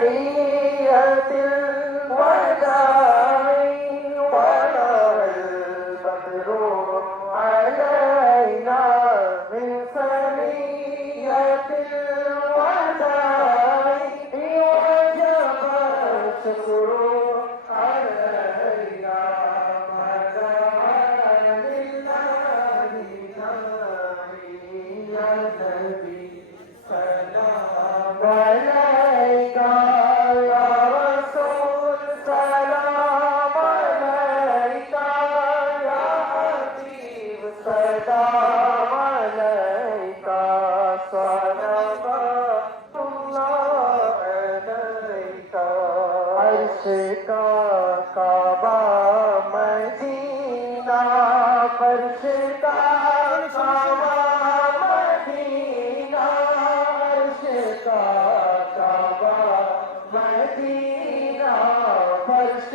நிலை الذين فرشت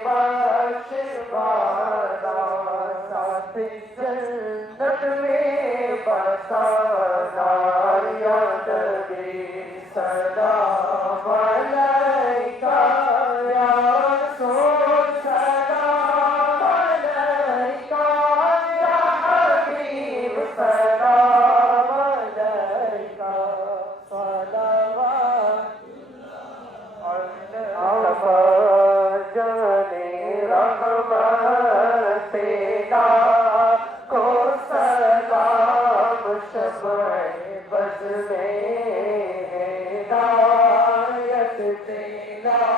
Thank you. بس میں ہے ہدایت تیرا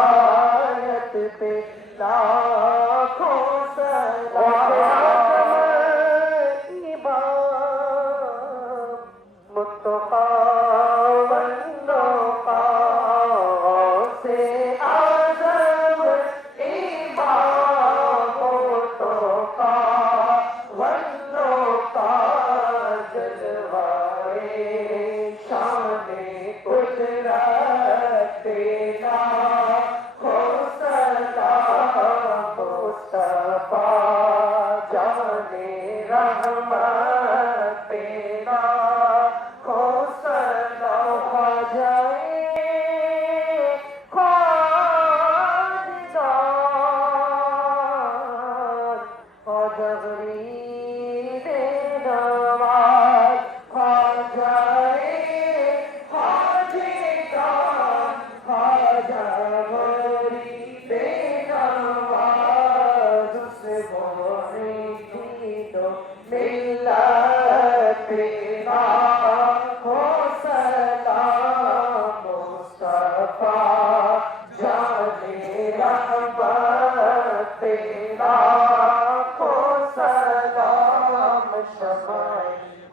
हमें कुदरत देना हो सलाम मुस्तफा जाने रहमत देना हो सलाम जाए खादिदार और जबरी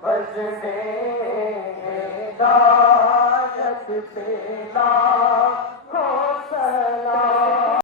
बजने हिदायत पे ना